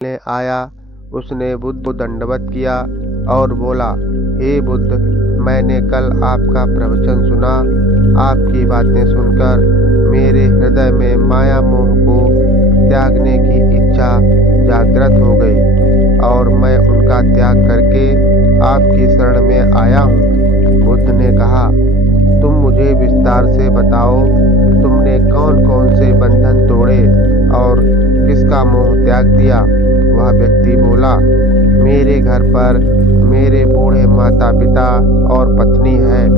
ने आया, उसने बुद्ध को दंडवत किया और बोला, हे बुद्ध, मैंने कल आपका प्रवचन सुना। आपकी बातें सुनकर मेरे हृदय में माया मोह को त्यागने की इच्छा जागृत हो गई और मैं उनका त्याग करके आपकी शरण में आया हूँ। बुद्ध ने कहा, तुम मुझे विस्तार से बताओ, तुमने कौन कौन से बंधन तोड़े और किसका मोह त्याग दिया। वह व्यक्ति बोला, मेरे घर पर मेरे बूढ़े माता पिता और पत्नी है,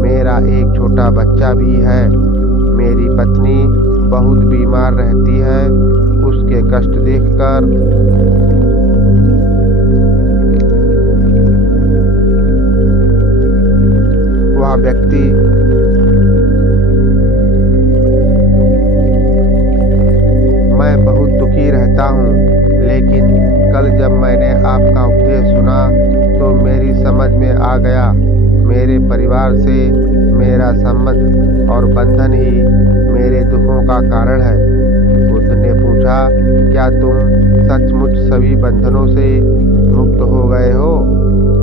मेरा एक छोटा बच्चा भी है। मेरी पत्नी बहुत बीमार रहती है, उसके कष्ट देखकर वह व्यक्ति मैं बहुत दुखी रहता हूँ, लेकिन कल जब मैंने आपका उपदेश सुना तो मेरी समझ में आ गया, मेरे परिवार से मेरा संबंध और बंधन ही मेरे दुखों का कारण है। बुद्ध ने पूछा, क्या तुम सचमुच सभी बंधनों से मुक्त हो गए हो?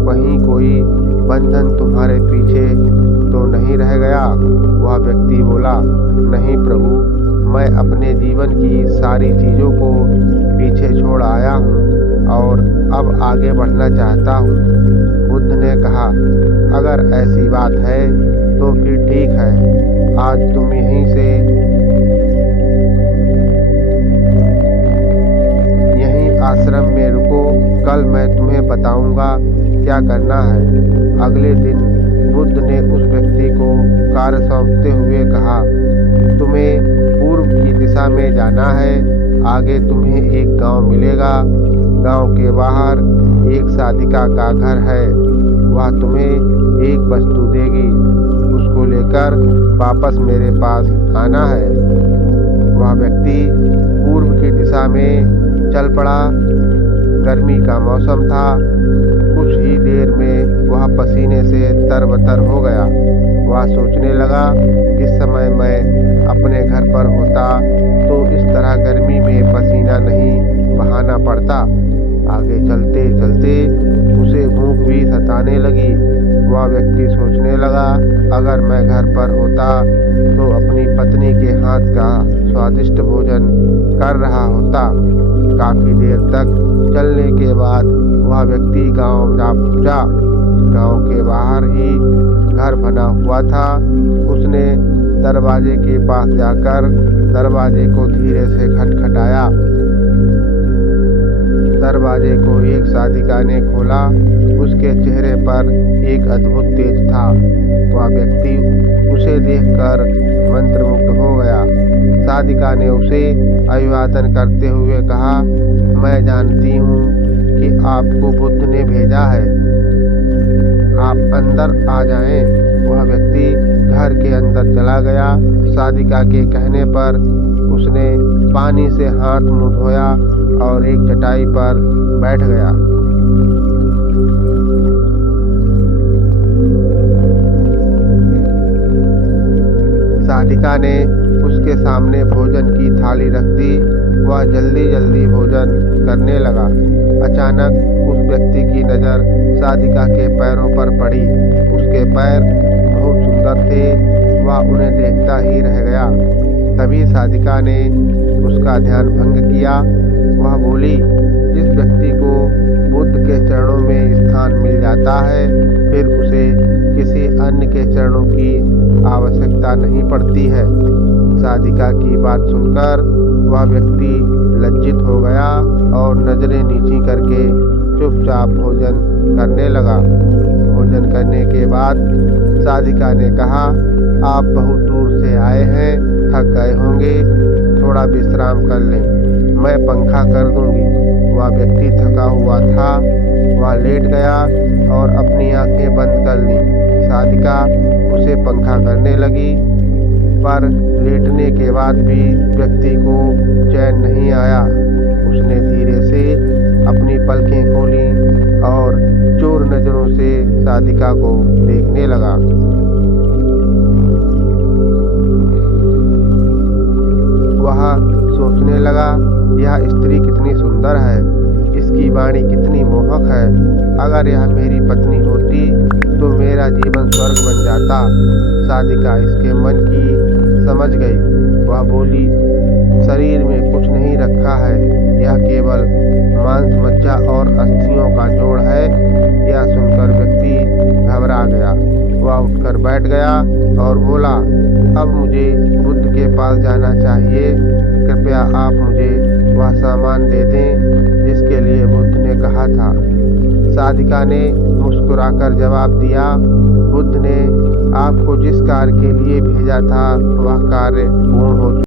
कहीं कोई बंधन तुम्हारे पीछे तो नहीं रह गया? वह व्यक्ति बोला, नहीं प्रभु, मैं अपने जीवन की सारी चीज़ों को पीछे छोड़ आया हूँ और अब आगे बढ़ना चाहता हूँ। बुद्ध ने कहा, अगर ऐसी बात है तो फिर ठीक है, आज तुम यहीं आश्रम में रुको, कल मैं तुम्हें बताऊंगा क्या करना है। अगले दिन बुद्ध ने उस व्यक्ति को कार्य सौंपते हुए कहा, तुम्हें पूर्व की दिशा में जाना है। आगे तुम्हें एक गांव मिलेगा। गांव के बाहर एक साधिका का घर है, वह तुम्हें एक वस्तु देगी, उसको लेकर वापस मेरे पास आना है। वह व्यक्ति पूर्व की दिशा में चल पड़ा। गर्मी का मौसम था। कुछ ही देर में वह पसीने से तरबतर हो गया। वह सोचने लगा, इस समय मैं अपने घर पर होता तो इस तरह गर्मी में पसीना नहीं बहाना पड़ता। आगे चलते चलते उसे भूख भी सताने लगी। वह व्यक्ति सोचने लगा, अगर मैं घर पर होता तो अपनी पत्नी के हाथ का स्वादिष्ट भोजन कर रहा होता। काफी देर तक चलने के बाद वह व्यक्ति गांव जा पहुंचा। गांव के बाहर ही घर बना हुआ था। उसने दरवाजे के पास जाकर दरवाजे को धीरे से खटखटाया। दरवाजे को एक साधिका ने खोला। उसके चेहरे पर एक अद्भुत तेज था। वह व्यक्ति उसे देखकर मंत्रमुग्ध हो गया। साधिका ने उसे अभिवादन करते हुए कहा, मैं जानती हूँ कि आपको बुद्ध ने भेजा है, आप अंदर आ जाएं। वह व्यक्ति घर के अंदर चला गया। साधिका के कहने पर उसने पानी से हाथ मुंह धोया और एक चटाई पर बैठ गया। साधिका ने उसके सामने भोजन की थाली रख दी। वह जल्दी जल्दी भोजन करने लगा। अचानक उस व्यक्ति की नज़र साधिका के पैरों पर पड़ी। उसके पैर बहुत सुंदर थे। वह उन्हें देखता ही रह गया। तभी साधिका ने उसका ध्यान भंग किया। वह बोली, जिस व्यक्ति को बुद्ध के चरणों में स्थान मिल जाता है, फिर उसे किसी अन्य के चरणों की आवश्यकता नहीं पड़ती है। साधिका की बात सुनकर वह व्यक्ति लज्जित हो गया और नजरें नीची करके चुपचाप भोजन करने लगा। भोजन करने के बाद साधिका ने कहा, आप बहुत दूर से आए हैं, थक गए होंगे, थोड़ा विश्राम कर लें, मैं पंखा कर दूंगी। वह व्यक्ति थका हुआ था। वह लेट गया और अपनी आंखें बंद कर लीं। साधिका उसे पंखा करने लगी, पर लेटने के बाद भी व्यक्ति को चैन नहीं आया। उसने धीरे से अपनी पलकें खोली और चोर नजरों से साधिका को देखने लगा। वह सोचने लगा, यह स्त्री कितनी सुंदर है। वाणी कितनी मोहक है। अगर यह मेरी पत्नी होती तो मेरा जीवन स्वर्ग बन जाता। साधिका इसके मन की समझ गई। वह बोली, शरीर में कुछ नहीं रखा है, यह केवल मांस, मज्जा और अस्थियों का जोड़ है। यह सुनकर व्यक्ति घबरा गया। वह उठकर बैठ गया और बोला, अब मुझे बुद्ध के पास जाना चाहिए। कृपया आप मुझे वह सामान दे दें जिसके लिए बुद्ध ने कहा था। साधिका ने मुस्कुराकर जवाब दिया, बुद्ध ने आपको जिस कार्य के लिए भेजा था वह कार्य पूर्ण हो